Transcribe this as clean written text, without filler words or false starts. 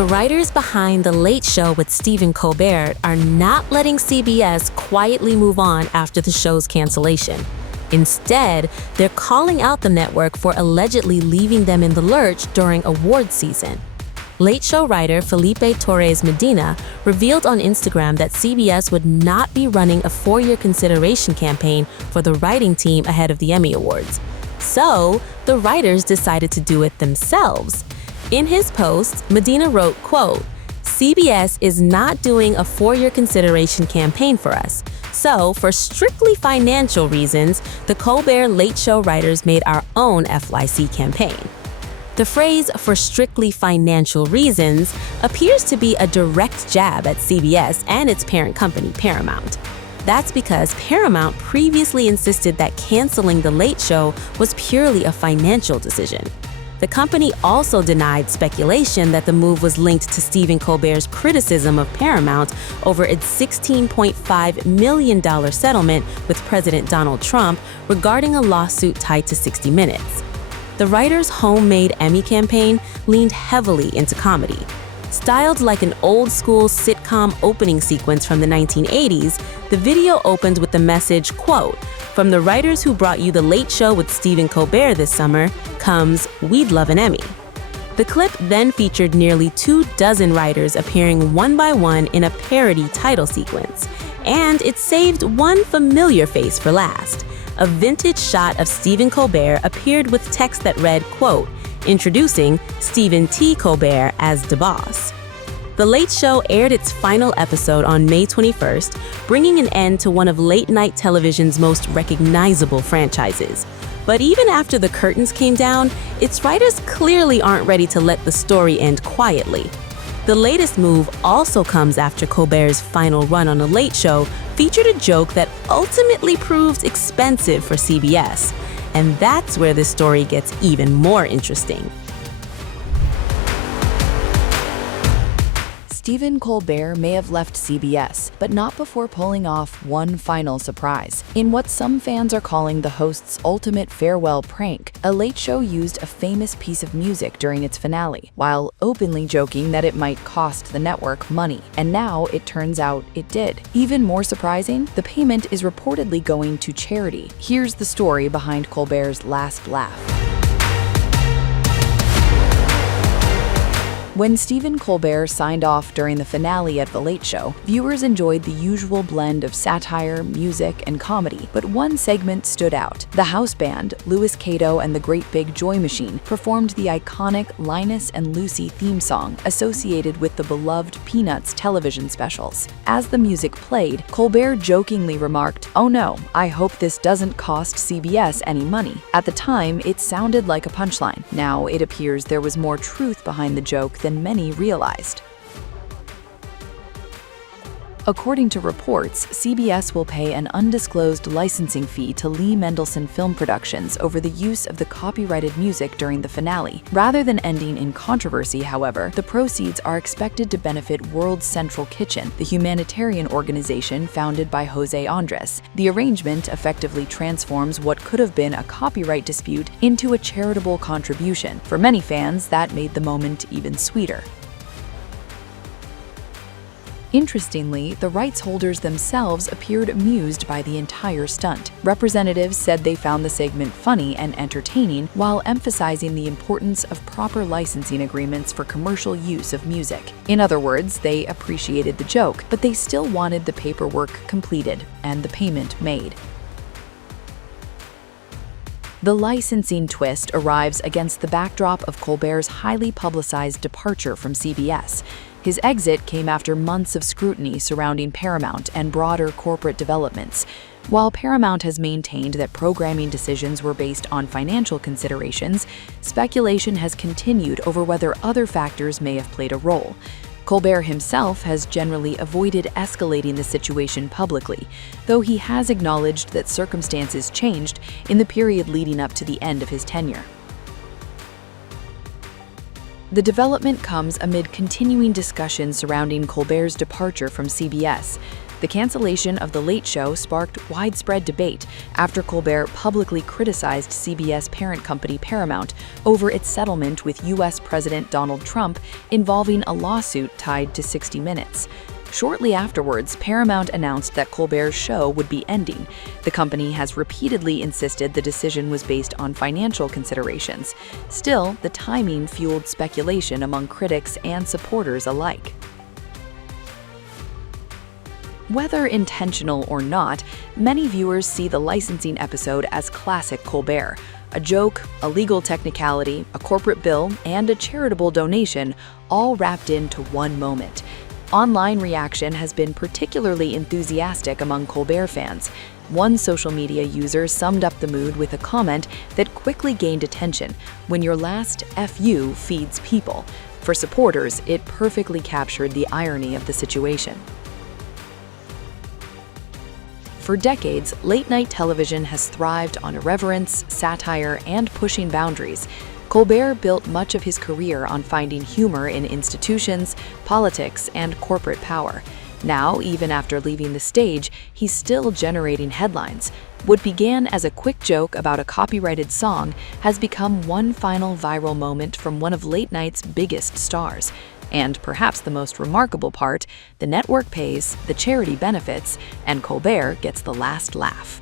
The writers behind The Late Show with Stephen Colbert are not letting CBS quietly move on after the show's cancellation. Instead, they're calling out the network for allegedly leaving them in the lurch during awards season. Late Show writer Felipe Torres Medina revealed on Instagram that CBS would not be running a 4-year consideration campaign for the writing team ahead of the Emmy Awards. So, the writers decided to do it themselves. In his post, Medina wrote, quote, "CBS is not doing a 4-year consideration campaign for us. So, for strictly financial reasons, the Colbert Late Show writers made our own FYC campaign." The phrase "for strictly financial reasons" appears to be a direct jab at CBS and its parent company, Paramount. That's because Paramount previously insisted that canceling The Late Show was purely a financial decision. The company also denied speculation that the move was linked to Stephen Colbert's criticism of Paramount over its $16.5 million settlement with President Donald Trump regarding a lawsuit tied to 60 Minutes. The writers' homemade Emmy campaign leaned heavily into comedy. Styled like an old-school sitcom opening sequence from the 1980s, the video opened with the message, quote, "From the writers who brought you The Late Show with Stephen Colbert this summer comes, we'd love an Emmy." The clip then featured nearly 24 writers appearing one by one in a parody title sequence. And it saved one familiar face for last. A vintage shot of Stephen Colbert appeared with text that read, quote, "Introducing Stephen T. Colbert as the boss." The Late Show aired its final episode on May 21st, bringing an end to one of late-night television's most recognizable franchises. But even after the curtains came down, its writers clearly aren't ready to let the story end quietly. The latest move also comes after Colbert's final run on The Late Show featured a joke that ultimately proved expensive for CBS. And that's where this story gets even more interesting. Stephen Colbert may have left CBS, but not before pulling off one final surprise. In what some fans are calling the host's ultimate farewell prank, A Late Show used a famous piece of music during its finale, while openly joking that it might cost the network money. And now it turns out it did. Even more surprising, the payment is reportedly going to charity. Here's the story behind Colbert's last laugh. When Stephen Colbert signed off during the finale at The Late Show, viewers enjoyed the usual blend of satire, music, and comedy, but one segment stood out. The house band, Louis Cato and the Great Big Joy Machine, performed the iconic Linus and Lucy theme song associated with the beloved Peanuts television specials. As the music played, Colbert jokingly remarked, "Oh no, I hope this doesn't cost CBS any money." At the time, it sounded like a punchline. Now it appears there was more truth behind the joke than many realized. According to reports, CBS will pay an undisclosed licensing fee to Lee Mendelsohn Film Productions over the use of the copyrighted music during the finale. Rather than ending in controversy, however, the proceeds are expected to benefit World Central Kitchen, the humanitarian organization founded by Jose Andres. The arrangement effectively transforms what could have been a copyright dispute into a charitable contribution. For many fans, that made the moment even sweeter. Interestingly, the rights holders themselves appeared amused by the entire stunt. Representatives said they found the segment funny and entertaining, while emphasizing the importance of proper licensing agreements for commercial use of music. In other words, they appreciated the joke, but they still wanted the paperwork completed and the payment made. The licensing twist arrives against the backdrop of Colbert's highly publicized departure from CBS. His exit came after months of scrutiny surrounding Paramount and broader corporate developments. While Paramount has maintained that programming decisions were based on financial considerations, speculation has continued over whether other factors may have played a role. Colbert himself has generally avoided escalating the situation publicly, though he has acknowledged that circumstances changed in the period leading up to the end of his tenure. The development comes amid continuing discussions surrounding Colbert's departure from CBS. The cancellation of The Late Show sparked widespread debate after Colbert publicly criticized CBS parent company Paramount over its settlement with U.S. President Donald Trump involving a lawsuit tied to 60 Minutes. Shortly afterwards, Paramount announced that Colbert's show would be ending. The company has repeatedly insisted the decision was based on financial considerations. Still, the timing fueled speculation among critics and supporters alike. Whether intentional or not, many viewers see the licensing episode as classic Colbert. A joke, a legal technicality, a corporate bill, and a charitable donation, all wrapped into one moment. Online reaction has been particularly enthusiastic among Colbert fans. One social media user summed up the mood with a comment that quickly gained attention: "When your last FU feeds people." For supporters, it perfectly captured the irony of the situation. For decades, late-night television has thrived on irreverence, satire, and pushing boundaries. Colbert built much of his career on finding humor in institutions, politics, and corporate power. Now, even after leaving the stage, he's still generating headlines. What began as a quick joke about a copyrighted song has become one final viral moment from one of late night's biggest stars. And perhaps the most remarkable part, the network pays, the charity benefits, and Colbert gets the last laugh.